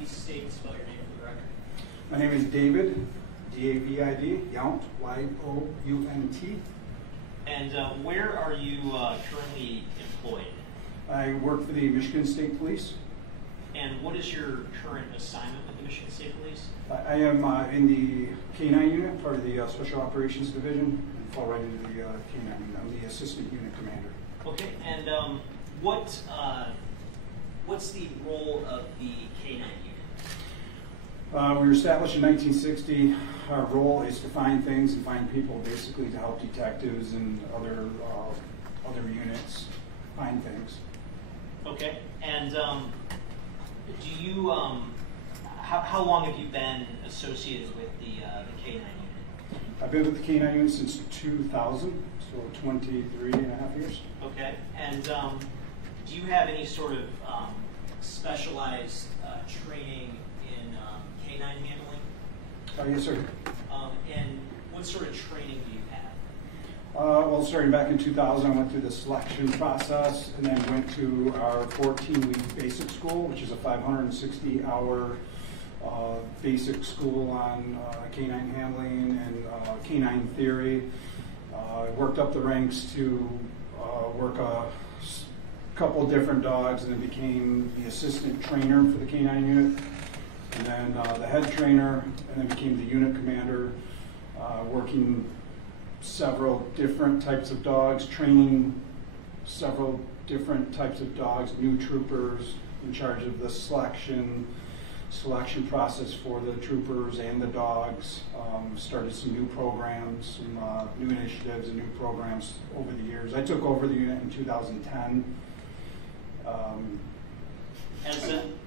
please state and spell your name for the record? My name is David, D-A-V-I-D, Yount, Y-O-U-N-T. And where are you currently employed? I work for the Michigan State Police. And what is your current assignment with the Michigan State Police? I am in the K-9 unit, part of the Special Operations Division, and fall right into the K-9 unit. I'm the Assistant Unit Commander. Okay, and what's the role of the K-9 unit? We were established in 1960. Our role is to find things and find people, basically to help detectives and other units find things. Okay, and do you how long have you been associated with the K-9 unit? I've been with the K-9 unit since 2000, so 23 and a half years. Okay, and do you have any sort of specialized training in K-9 handling? Yes, sir. And what sort of training do you have? Well, starting back in 2000, I went through the selection process and then went to our 14-week basic school, which is a 560-hour basic school on K-9 handling and K-9 theory. I worked up the ranks to work a couple different dogs, and then became the assistant trainer for the K-9 unit, and then the head trainer, and then became the unit commander, working several different types of dogs, training several different types of dogs, new troopers, in charge of the selection process for the troopers and the dogs. Started some new programs, some new initiatives and new programs over the years. I took over the unit in 2010.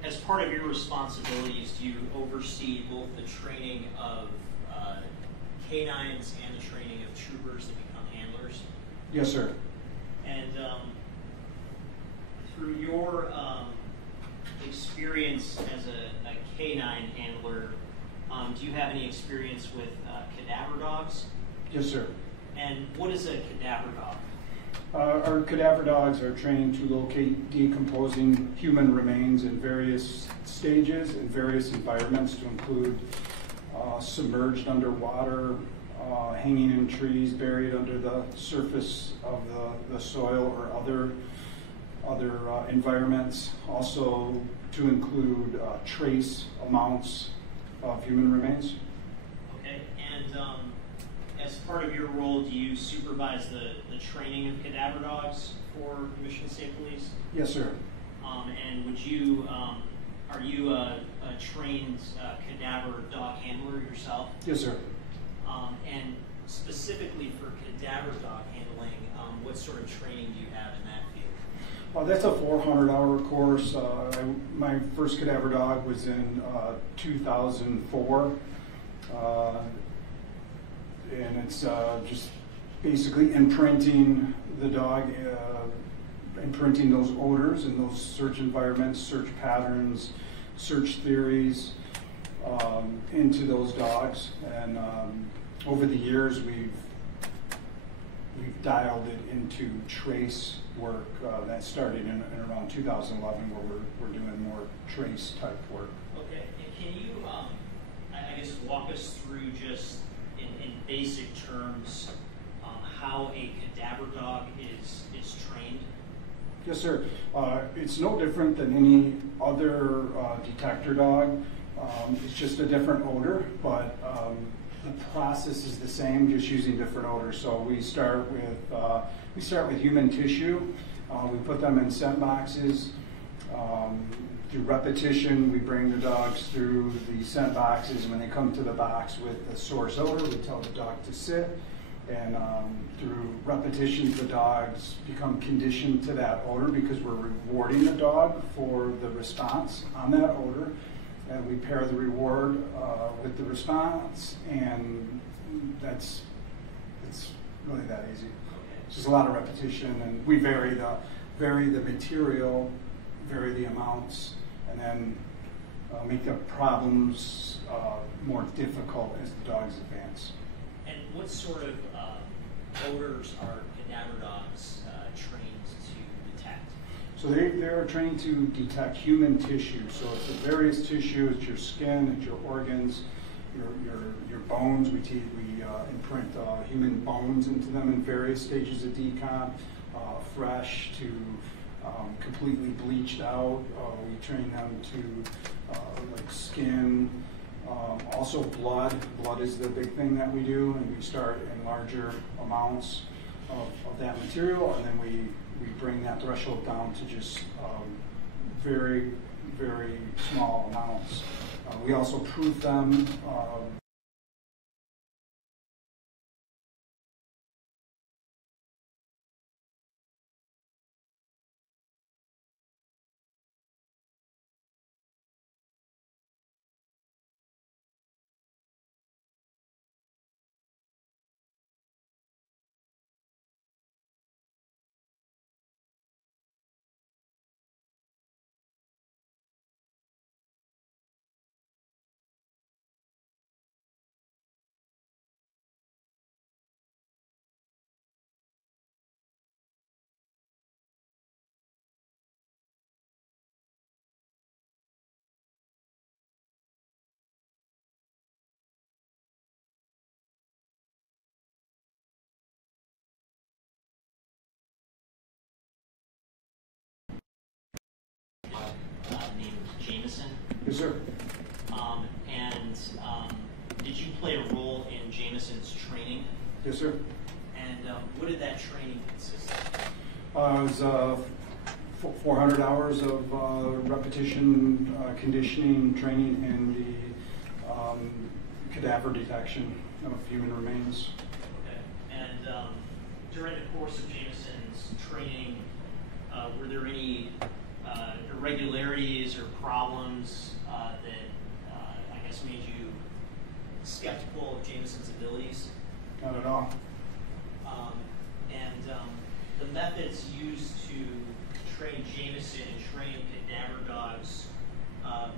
As part of your responsibilities, do you oversee both the training of K-9s and the training of troopers to become handlers? Yes, sir. And through your experience as a K-9 handler, do you have any experience with cadaver dogs? Yes, sir. And what is a cadaver dog? Our cadaver dogs are trained to locate decomposing human remains in various stages and various environments, to include submerged underwater, hanging in trees, buried under the surface of the soil or other environments. Also to include trace amounts of human remains. Okay, and as part of your role, do you supervise the training of cadaver dogs for the Michigan State Police? Yes, sir. And would you, are you a trained cadaver dog handler yourself? Yes, sir. And specifically for cadaver dog handling, what sort of training do you have in that field? That's a 400-hour course. My first cadaver dog was in 2004. And it's just basically imprinting the dog, imprinting those odors and those search environments, search patterns, search theories into those dogs. And over the years, we've dialed it into trace work that started in around 2011, where we're doing more trace type work. Okay, and can you, I guess, walk us through just in basic terms how a cadaver dog is trained? Yes, sir. It's no different than any other detector dog. It's just a different odor, but the process is the same, just using different odors. So we start with human tissue. We put them in scent boxes. Through repetition, we bring the dogs through the scent boxes, and when they come to the box with the source odor, we tell the dog to sit. And through repetition, the dogs become conditioned to that odor, because we're rewarding the dog for the response on that odor. And we pair the reward with the response, and it's really that easy. It's just a lot of repetition, and we vary the material, vary the amounts, and then make the problems more difficult as the dogs advance. And what sort of odors are cadaver dogs trained to detect? So they are trained to detect human tissue. So it's the various tissue, it's your skin, it's your organs, your bones. We imprint human bones into them in various stages of decomp, fresh to completely bleached out. We train them to like skin, also blood. Blood is the big thing that we do, and we start in larger amounts of that material, and then we bring that threshold down to just very, very small amounts. We also proof them. Named Jameson. Yes, sir. Did you play a role in Jameson's training? Yes, sir. And what did that training consist It of? was 400 hours of repetition, conditioning, training, and the cadaver detection of human remains. Okay. And during the course of Jameson's training, were there any irregularities or problems that I guess made you skeptical of Jameson's abilities? Not at all. The methods used to train Jameson and train cadaver dogs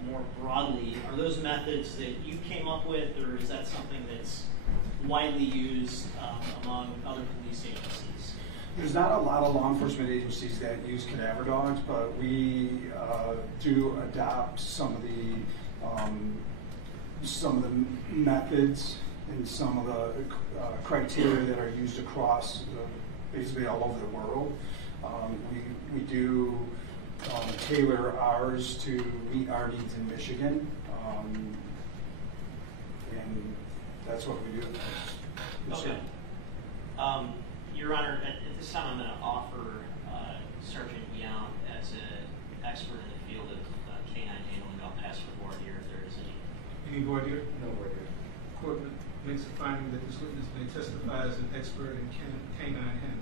more broadly, are those methods that you came up with, or is that something that's widely used among other police agencies? There's not a lot of law enforcement agencies that use cadaver dogs, but we do adopt some of the methods and some of the criteria that are used across basically all over the world. We do tailor ours to meet our needs in Michigan, and that's what we do. Okay. Your Honor, at this time I'm going to offer Sergeant Yount as an expert in the field of canine handling. I'll pass the board here if there is any. Any board here? No word here. Court makes a finding that this witness may testify as an expert in canine handling.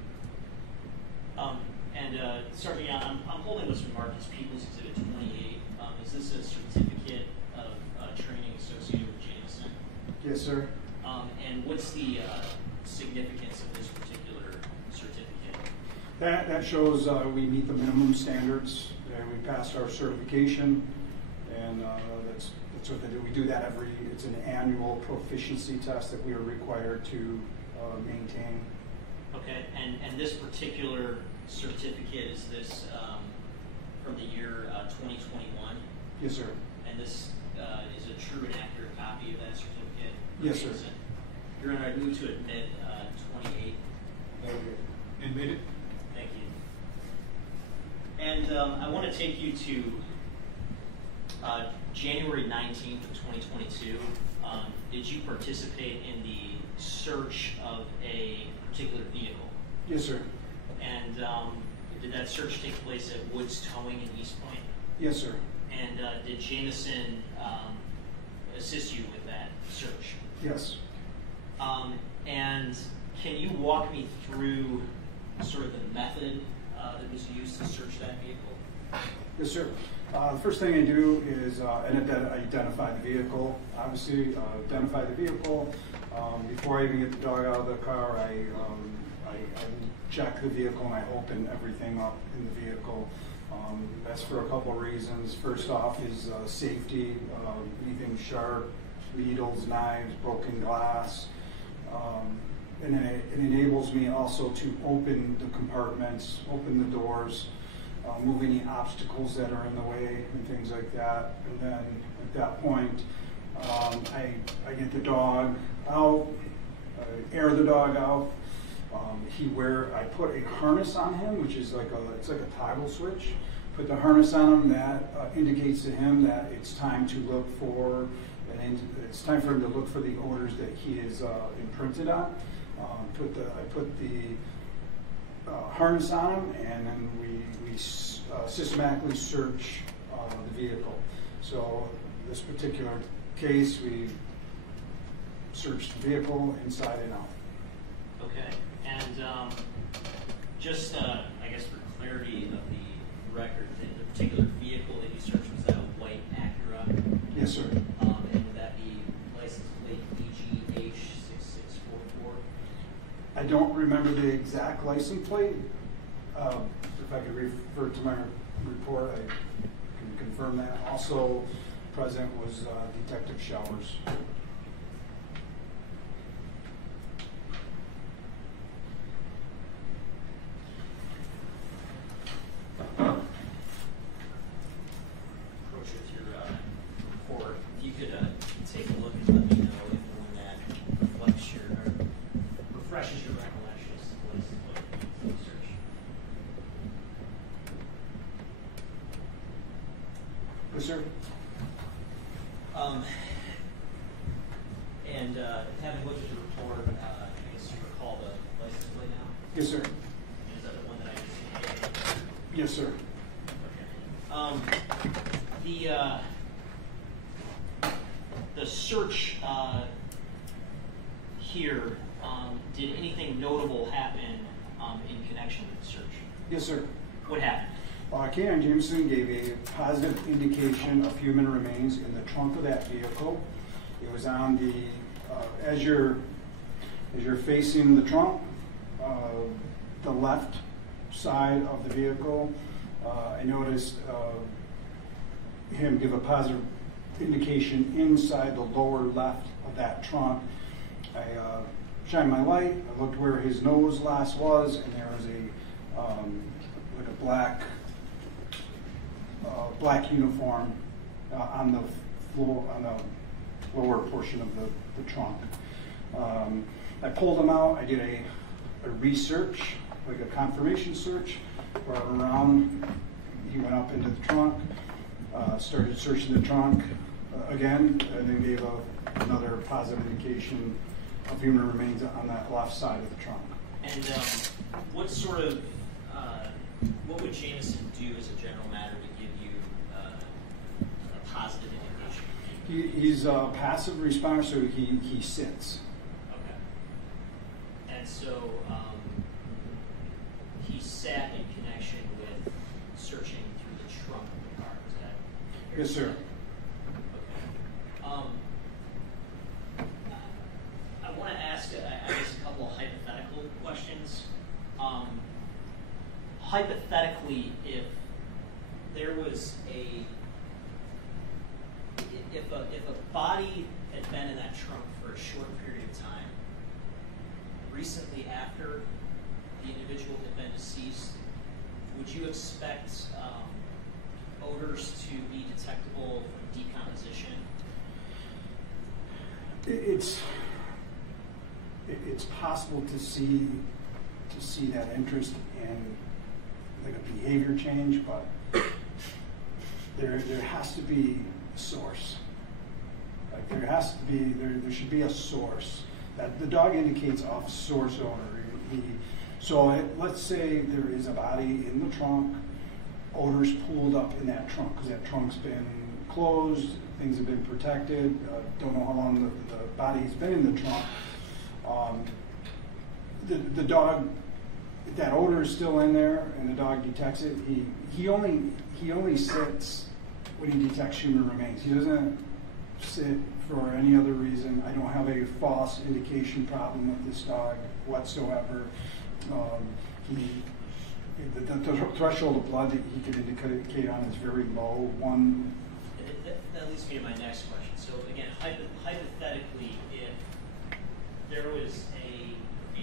Sergeant Yount, I'm holding this remark as People's Exhibit 28. Is this a certificate of training associated with Jameson? Yes, sir. And what's the significance of this particular certificate? That shows we meet the minimum standards, and we passed our certification, and that's what they do. We do that it's an annual proficiency test that we are required to maintain. Okay, and this particular certificate, is this from the year 2021? Yes, sir. And this is a true and accurate copy of that certificate? Yes, sir. Your Honor, I move to admit 28. Admitted. Thank you. And I want to take you to January 19th of 2022. Did you participate in the search of a particular vehicle? Yes, sir. And did that search take place at Woods Towing in East Point? Yes, sir. And did Jameson assist you with that search? Yes. And can you walk me through sort of the method that was used to search that vehicle? Yes, sir. The first thing I do is identify the vehicle. Obviously, identify the vehicle. Before I even get the dog out of the car, I check the vehicle and I open everything up in the vehicle. That's for a couple of reasons. First off is safety, anything sharp, needles, knives, broken glass. And it enables me also to open the compartments, open the doors, move any obstacles that are in the way and things like that. And then at that point, I get the dog out, air the dog out. I put a harness on him, which is it's like a toggle switch. Put the harness on him that indicates to him that it's time to look for, it's time for him to look for the odors that he is imprinted on. I put the harness on him, and then we systematically search the vehicle. So this particular case, we searched the vehicle inside and out. Okay, and just I guess for clarity of the record, the particular vehicle that you searched, was that a white Acura? Yes, sir. And would that be license plate EGH6644? I don't remember the exact license plate. If I could refer to my report, I can confirm that. Also present was Detective Showers. Approach with your report. If you could take a look and let me know if the one that reflects your, or refreshes your recollections of the license plate search. Yes, sir. And having looked at the report, I guess you recall the license plate now? Yes, sir. Is that the one that I just indicated? Yes, sir. Okay. The search here, did anything notable happen in connection with the search? Yes, sir. What happened? K.I. Jameson gave a positive indication of human remains in the trunk of that vehicle. It was on the, as you're facing the trunk, the left side of the vehicle. I noticed him give a positive indication inside the lower left of that trunk. I shined my light. I looked where his nose last was, and there was like a black uniform on the floor, on the lower portion of the trunk. I pulled him out. I did a research, like a confirmation search, brought him around. He went up into the trunk, started searching the trunk again, and then gave another positive indication of human remains on that left side of the trunk. And what sort of, what would Jameson do as a general matter to give you a positive indication? He's a passive responder, so he sits. Okay. And so he sat in connection with searching through the trunk of the car, is that? Yes, sir. Okay. I want to ask, I guess, a couple of hypothetical questions. Hypothetically, if there was if a body had been in that trunk for a short period of time, recently after the individual had been deceased, would you expect odors to be detectable from decomposition? It's possible to see that interest in like a behavior change, but there has to be a source. Like there should be a source that the dog indicates off source odor. Let's say there is a body in the trunk, odors pooled up in that trunk because that trunk's been closed, things have been protected. Don't know how long the body's been in the trunk. The dog, if that odor is still in there and the dog detects it, he only sits when he detects human remains. He doesn't sit for any other reason. I don't have a false indication problem with this dog whatsoever. The threshold of blood that he can indicate on is very low. That leads me to my next question. So again, hypothetically, if there was a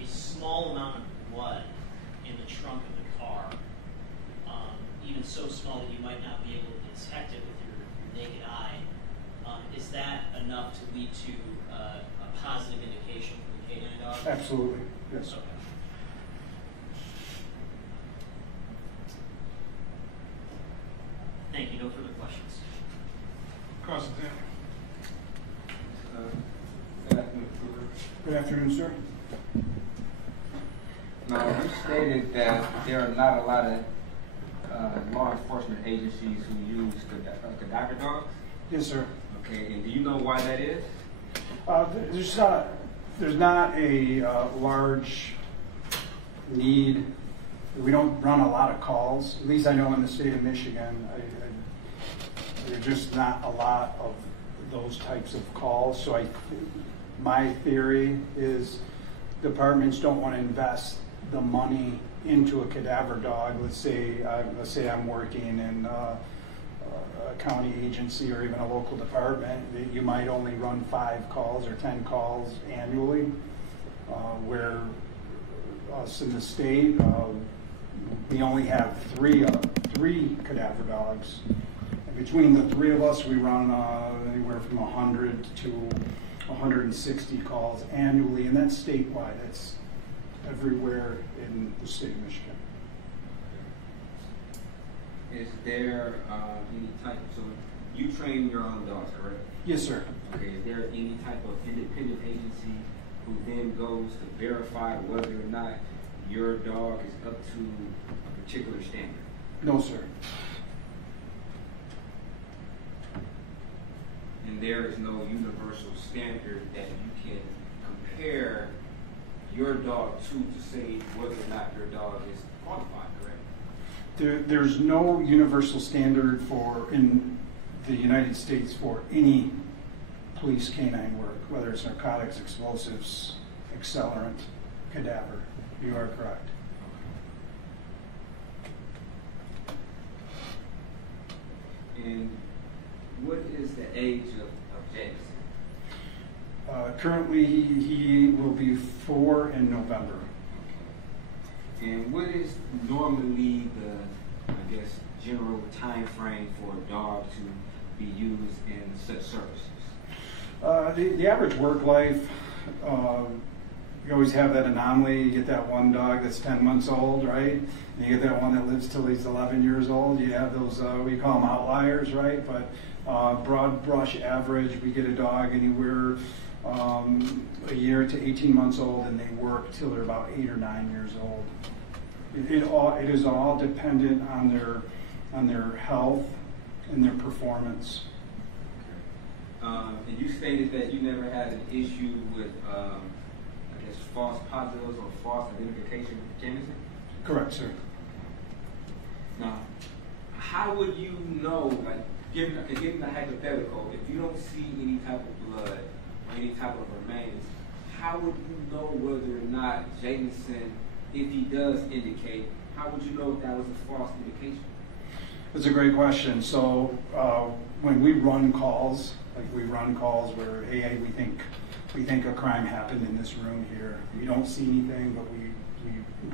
small amount of blood in the trunk of the car, even even so small that you might not be able to detect it with your naked eye, is that enough to lead to a positive indication for the canine dog? Absolutely, yes. Okay. Thank you. No further questions. Cross-examine. Good afternoon, Trooper. Good afternoon, sir. Now, you stated that there are not a lot of law enforcement agencies who use cadaver dogs. Yes, sir. Okay, and do you know why that is? There's not a large need. We don't run a lot of calls. At least I know in the state of Michigan, there's just not a lot of those types of calls. So my theory is departments don't want to invest the money into a cadaver dog. Let's say I'm working in a county agency or even a local department. You might only run 5 calls or 10 calls annually, where us in the state, we only have three cadaver dogs. And between the 3 of us, we run anywhere from 100 to 160 calls annually, and that's statewide. That's everywhere in the state of Michigan. Is there any type, so you train your own dogs, correct? Yes, sir. Okay, is there any type of independent agency who then goes to verify whether or not your dog is up to a particular standard? No, sir. And there is no universal standard that you can compare your dog to say whether or not your dog is qualified, correct? There's no universal standard in the United States for any police canine work, whether it's narcotics, explosives, accelerant, cadaver. You are correct. And what is the age of Jameson? Currently, he will be 4 in November. And what is normally the, I guess, general time frame for a dog to be used in such services? The average work life, you always have that anomaly. You get that one dog that's 10 months old, right? And you get that one that lives till he's 11 years old. You have those, we call them outliers, right? But broad brush average, we get a dog anywhere a year to 18 months old, and they work till they're about 8 or 9 years old. It is all dependent on their health and their performance. And you stated that you never had an issue with, I guess, false positives or false identification with Jameson? Correct, sir. Now, how would you know, like, given the hypothetical, if you don't see any type of blood or any type of remains, how would you know whether or not Jameson, if he does indicate, how would you know if that was a false indication? That's a great question. So when we run calls, where, hey, we think a crime happened in this room here. We don't see anything, but we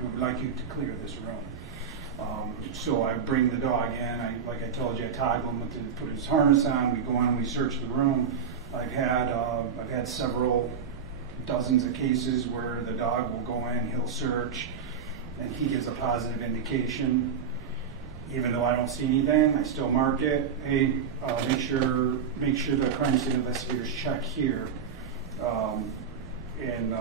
would like you to clear this room. So I bring the dog in. Like I told you, I toggle him to put his harness on. We go in and we search the room. I've had several dozens of cases where the dog will go in, he'll search, and he gives a positive indication. Even though I don't see anything, I still mark it. Hey, make sure the crime scene investigators check here. And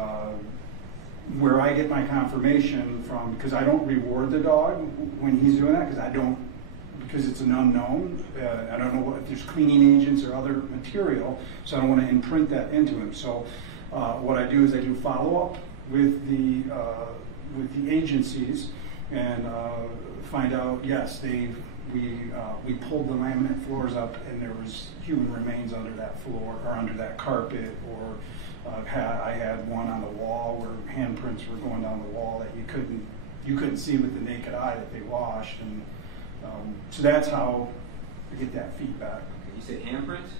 where I get my confirmation from, because I don't reward the dog when he's doing that, because it's an unknown. I don't know if there's cleaning agents or other material, so I don't want to imprint that into him. So what I do is I do follow-up with the agencies and find out, yes, we pulled the laminate floors up and there was human remains under that floor or under that carpet, or I had one on the wall where handprints were going down the wall that you couldn't see with the naked eye that they washed, and so that's how I get that feedback. You said handprints?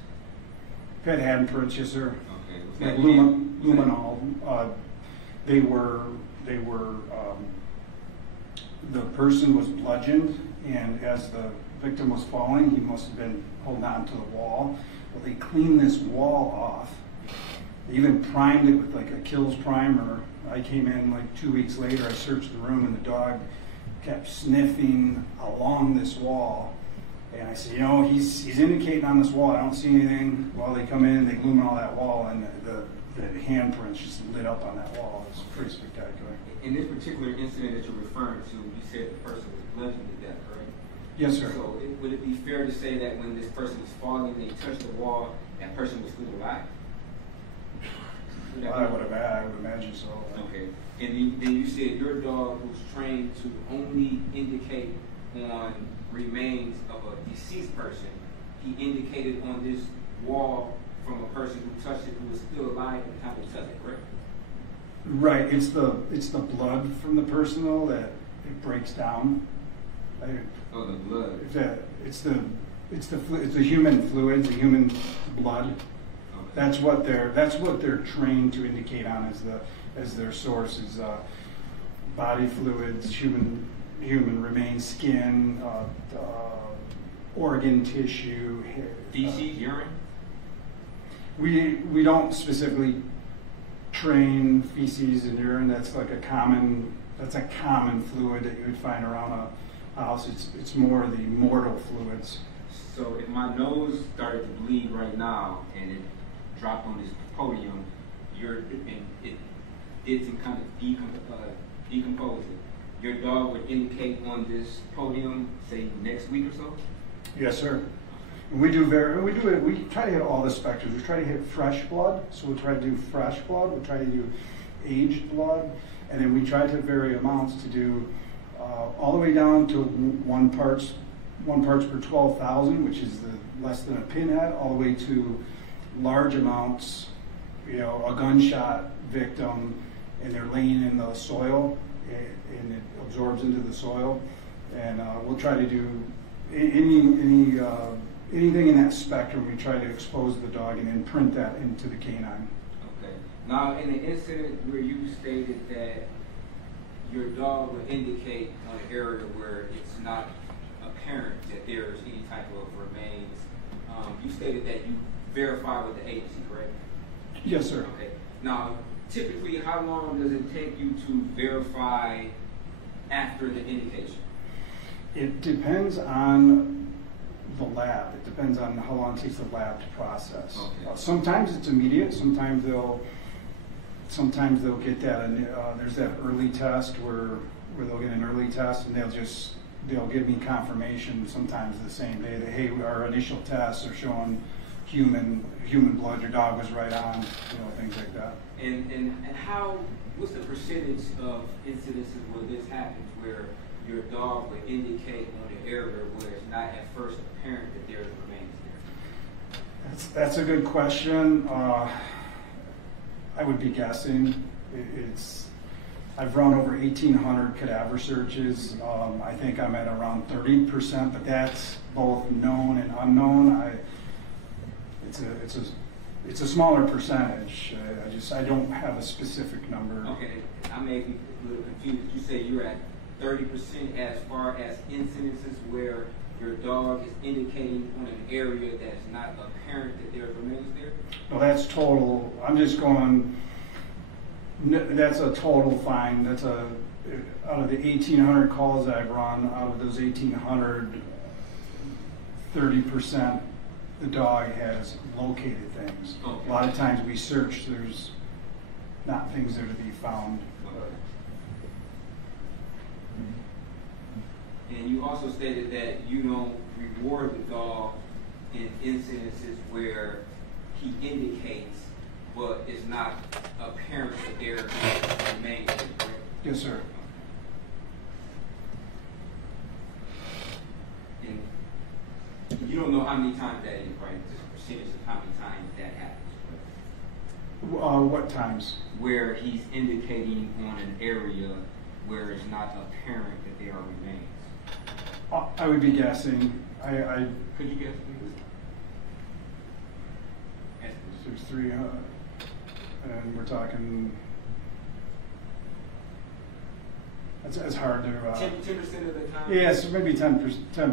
I've had handprints, yes, sir. Okay. Was Like that luminol. They were the person was bludgeoned and as the victim was falling, he must have been holding on to the wall. Well, they cleaned this wall off. They even primed it with like a Kills primer. I came in like 2 weeks later, I searched the room, and the dog kept sniffing along this wall. And I said, you know, he's indicating on this wall, I don't see anything. Well, they come in and they illumine all that wall, and the handprints just lit up on that wall. It was pretty spectacular. In this particular incident that you're referring to, you said the person was bludgeoned to death, correct? Yes, sir. So would it be fair to say that when this person was falling and they touched the wall, that person was still alive? I would imagine so. Okay. And then you said your dog was trained to only indicate on remains of a deceased person. He indicated on this wall from a person who touched it who was still alive at the time he touched it, correct? Right. It's the blood from the person though that it breaks down. Oh, the blood. It's the human fluids, the human blood. Okay. That's what they're trained to indicate on as their source is body fluids, human remains, skin, organ tissue, hair. Feces, urine? We don't specifically train feces and urine. That's a common fluid that you would find around a house. It's more the mortal fluids. So if my nose started to bleed right now and it dropped on this podium, and it did some kind of decompose it, your dog would indicate on this podium, say next week or so? Yes, sir. And we try to hit all the spectrums. We try to hit fresh blood, so we try to do fresh blood. We try to do aged blood, and then we try to vary amounts to do all the way down to 1 parts per 12,000, which is less than a pinhead, all the way to large amounts. You know, a gunshot victim, and they're laying in the soil, and it absorbs into the soil, and we'll try to do anything in that spectrum. We try to expose the dog and then print that into the canine. Okay. Now, in the incident where you stated that your dog would indicate on an area where it's not apparent that there's any type of remains, you stated that you verify with the agency, correct? Yes, sir. Okay. Now, typically, how long does it take you to verify after the indication? It depends on the lab. It depends on how long it takes the lab to process. Okay. Sometimes it's immediate. Sometimes they'll get that. And there's that early test where they'll get an early test and they'll give me confirmation sometimes the same day that, hey, our initial tests are showing human blood. Your dog was right on. Things like that. And what's the percentage of incidences where this happens, where your dog would indicate on an area where it's not at first apparent that there's remains there? That's a good question. I would be guessing. I've run over 1,800 cadaver searches. I think I'm at around 30%, but that's both known and unknown. It's a smaller percentage. I don't have a specific number. Okay, I may be a little confused. You say you're at 30% as far as incidences where your dog is indicating on an area that's not apparent that there remains there? No, that's total. I'm just going, that's a total find. Out of the 1,800 calls I've run, out of those 1,800, 30%, the dog has located things. Okay. A lot of times we search, there's not things there to be found. And you also stated that you don't reward the dog in incidences where he indicates, but it's not apparent that there remains, correct? Yes, sir. And you don't know how many times that is, right? Just a percentage of how many times that happens, right? What times? Where he's indicating on an area where it's not apparent that there are remains. I would be guessing. Could you guess? There's 300, and we're talking It's hard to. 10% of the time? Yeah, so maybe 10%. So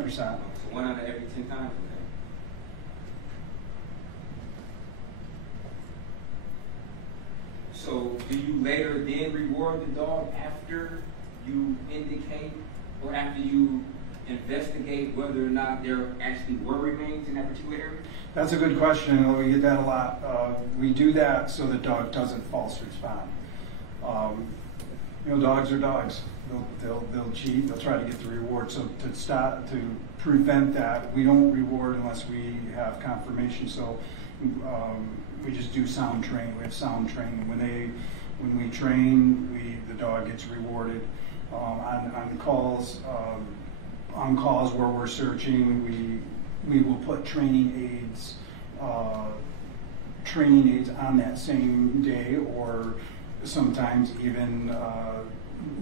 1 out of every 10 times. Okay. So do you later then reward the dog after you indicate or after you investigate whether or not there actually were remains in that particular area? That's a good question. We get that a lot. We do that so the dog doesn't false respond. Dogs are dogs. They'll cheat. They'll try to get the reward. So to prevent that, we don't reward unless we have confirmation. So we just do sound training. We have sound training. When we train, the dog gets rewarded. On calls where we're searching, we will put training aids on that same day, or sometimes even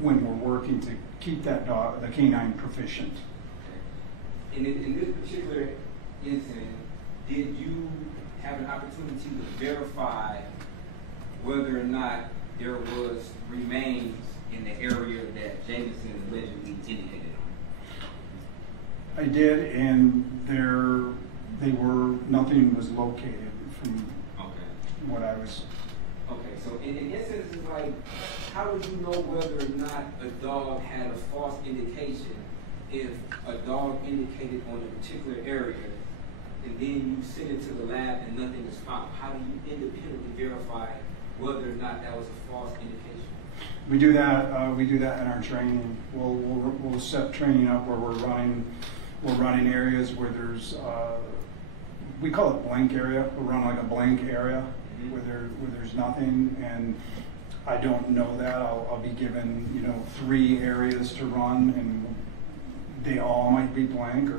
when we're working to keep that dog, the canine, proficient. In this particular incident, did you have an opportunity to verify whether or not there was remains in the area that Jameson allegedly indicated on? I did, and nothing was located from what I was. Okay, so in instances like, how would you know whether or not a dog had a false indication if a dog indicated on a particular area and then you send it to the lab and nothing is found? How do you independently verify whether or not that was a false indication? We do that. We do that in our training. We'll set training up where we're running areas where there's we call it blank area. We'll run like a blank area where there's nothing, and I don't know that. I'll be given 3 areas to run, and they all might be blank, or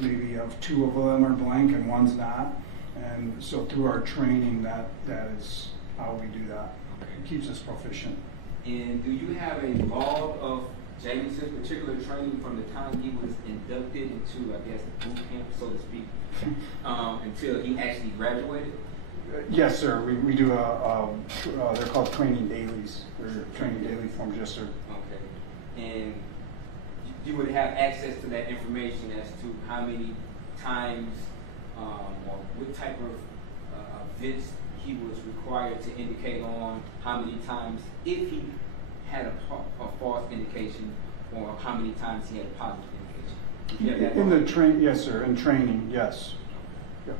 maybe of 2 of them are blank and 1's not. And so through our training, that is how we do that. It keeps us proficient. And do you have a log of Jameson's particular training from the time he was inducted into, I guess, the boot camp, so to speak, until he actually graduated? Yes, sir. We do they're called training dailies. They're training daily forms, yes, sir. Okay. And you would have access to that information as to how many times or what type of events he was required to indicate on, how many times, if he had a false indication, or how many times he had a positive indication. In the train, yes, sir. In training, yes. Yep.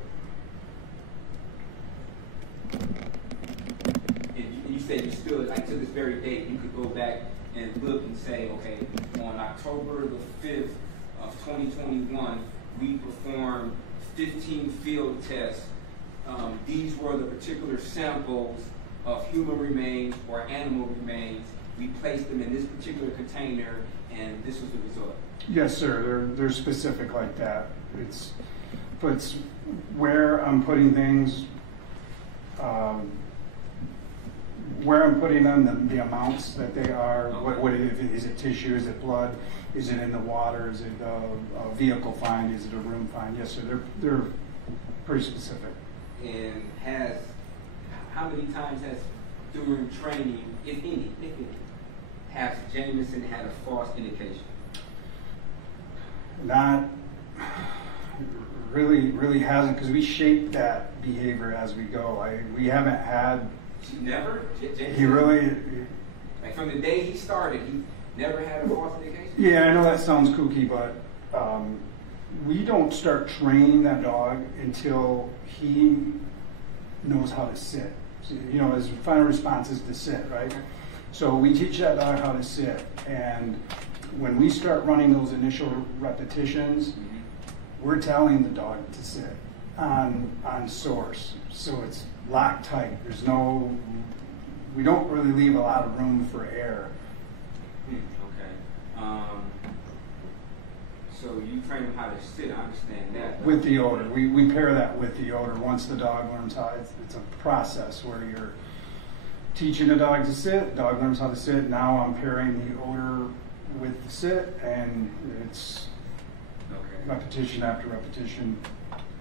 And you said you still, like to this very date, you could go back and look and say, okay, on October the 5th of 2021, we performed 15 field tests. These were the particular samples of human remains or animal remains. We placed them in this particular container, and this was the result. Yes, sir. They're specific like that. But it's where I'm putting things, where I'm putting them, the amounts that they are. Okay. Is it tissue? Is it blood? Is it in the water? Is it a vehicle find? Is it a room find? Yes, sir. They're pretty specific. And how many times has, during training, if any, has Jameson had a false indication? Not really hasn't, because we shape that behavior as we go. We haven't had. Never? He really. Like from the day he started, he never had a false indication? Yeah, I know that sounds kooky, but we don't start training that dog until he knows how to sit. So, his final response is to sit, right? So we teach that dog how to sit, and when we start running those initial repetitions, we're telling the dog to sit on source. So it's locked tight. We don't really leave a lot of room for air. Okay. So you train him how to sit, I understand that. With the odor. We pair that with the odor. Once the dog learns how, it's a process where you're teaching the dog to sit, dog learns how to sit. Now I'm pairing the odor with the sit, and it's repetition after repetition.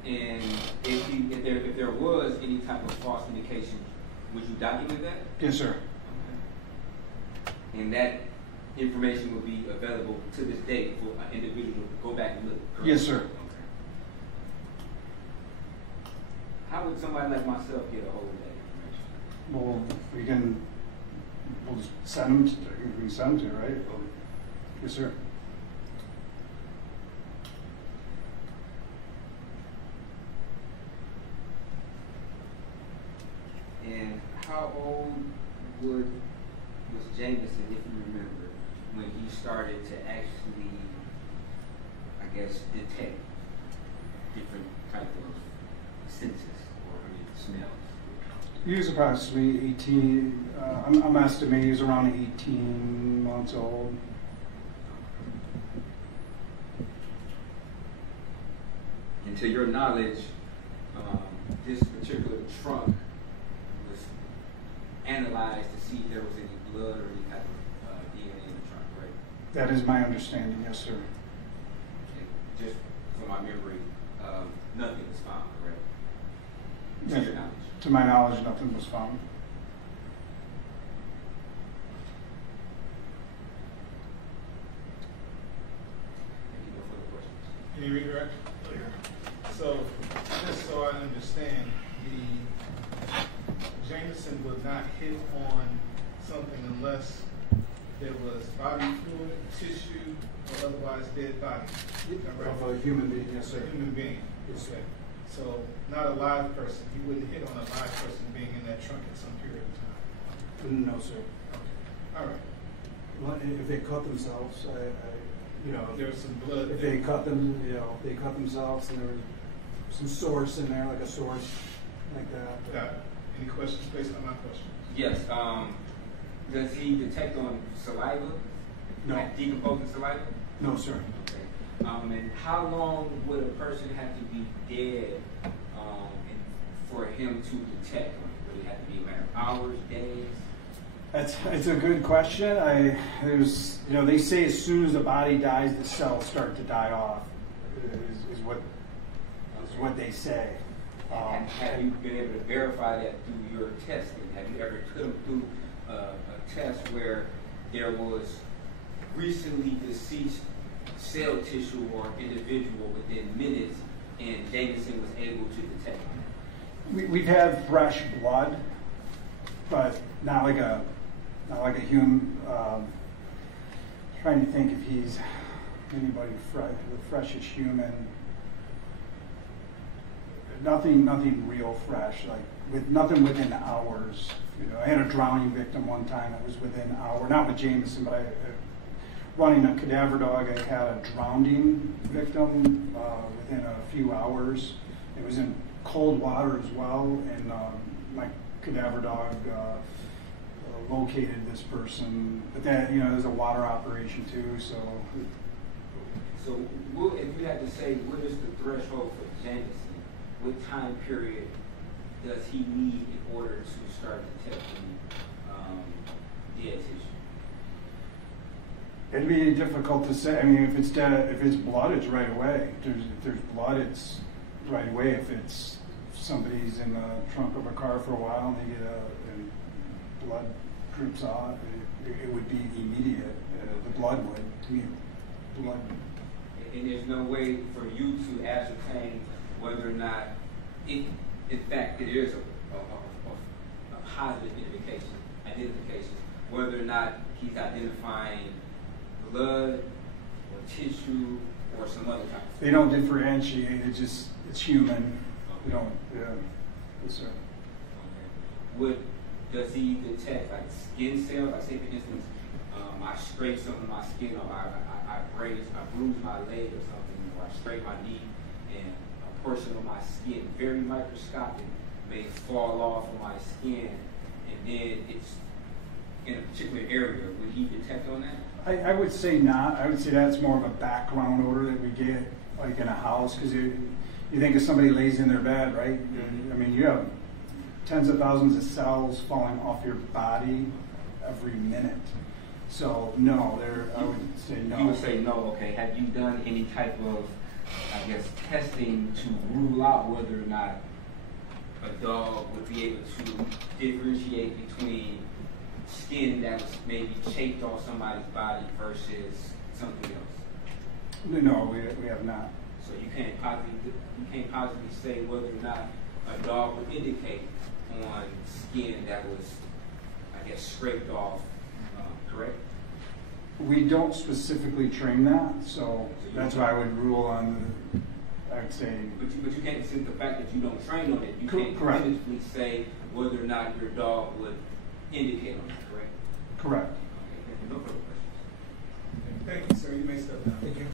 And if there was any type of false indication, would you document that? Yes, sir. Okay. And that information will be available to this day for an individual to go back and look. Correct? Yes, sir. Okay. How would somebody like myself get a hold of that information? Well, we'll just send them. We can send them to you, right? Okay. Yes, sir. And how old was Jameson, if you remember, when he started to actually, I guess, detect different type of senses or smells? He was approximately 18. I'm estimating he was around 18 months old. And to your knowledge, this particular trunk was analyzed to see if there was any blood or any type of DNA in the trunk, right? That is my understanding, yes, sir. And just from my memory, nothing was found, correct? To Yes. your knowledge. To my knowledge, nothing was found. Thank you. No further questions. Any redirect? So, just so I understand, the Jameson would not hit on something unless there was body fluid, tissue, or otherwise dead body. Is that right? Of a human being, yes, It's sir. a human being. Yes. Okay. So, not a live person. He wouldn't hit on a live person being in that trunk at some period of time. No, sir. Okay. All right. Well, if they cut themselves, There was some blood. if they cut them, they cut themselves, and there was some source in there, like a source like that. Got it. Any questions based on my questions? Yes. Does he detect on saliva? No. Like decomposing saliva? No, sir. Okay. And how long would a person have to be dead for him to detect on it? Would it have to be a matter of hours, days? It's a good question. They say as soon as the body dies, the cells start to die off. Is what they say. Have you been able to verify that through your testing? Have you ever put them through a test where there was recently deceased cell tissue or individual within minutes, and Jameson was able to detect it? We've had fresh blood, but not like a human. Trying to think if he's anybody the freshest human. Nothing real fresh, like with nothing within hours. I had a drowning victim one time that was within hour, not with Jameson, but running a cadaver dog. I had a drowning victim within a few hours. It was in cold water as well, and my cadaver dog located this person. But that, there's a water operation too, so. So, if you had to say, what is the threshold for Jameson? What time period does he need in order to start detecting dead tissue? It'd be difficult to say. I mean, if it's dead, if it's blood, it's right away. If there's blood, it's right away. If it's somebody's in the trunk of a car for a while and they get and blood drips off, it would be immediate. The blood would. Blood. And there's no way for you to ascertain whether or not, in fact, it is a positive identification, whether or not he's identifying blood or tissue or some other type of. They don't differentiate. It's human. Okay. They don't. Yeah. Yes, sir. Okay. Does he detect like skin cells? Like say for instance, I scrape some of my skin, or I bruise my leg or something, or I scrape my knee, and a portion of my skin, very microscopic, may fall off of my skin, and then it's in a particular area. Would he detect on that? I would say not. I would say that's more of a background odor that we get, like in a house, because you think of somebody lays in their bed, right? Mm-hmm. I mean, you have tens of thousands of cells falling off your body every minute. So no, I would say no. You would say no. Okay. Have you done any type of, I guess, testing to rule out whether or not a dog would be able to differentiate between skin that was maybe chafed off somebody's body versus something else? No, we have not. So you can't positively say whether or not a dog would indicate on skin that was, I guess, scraped off, correct? We don't specifically train that, so that's why I would rule on I'd say. But you can't, since the fact that you don't train on it, you can't Correct. definitively say whether or not your dog would indicate on it, correct? Correct.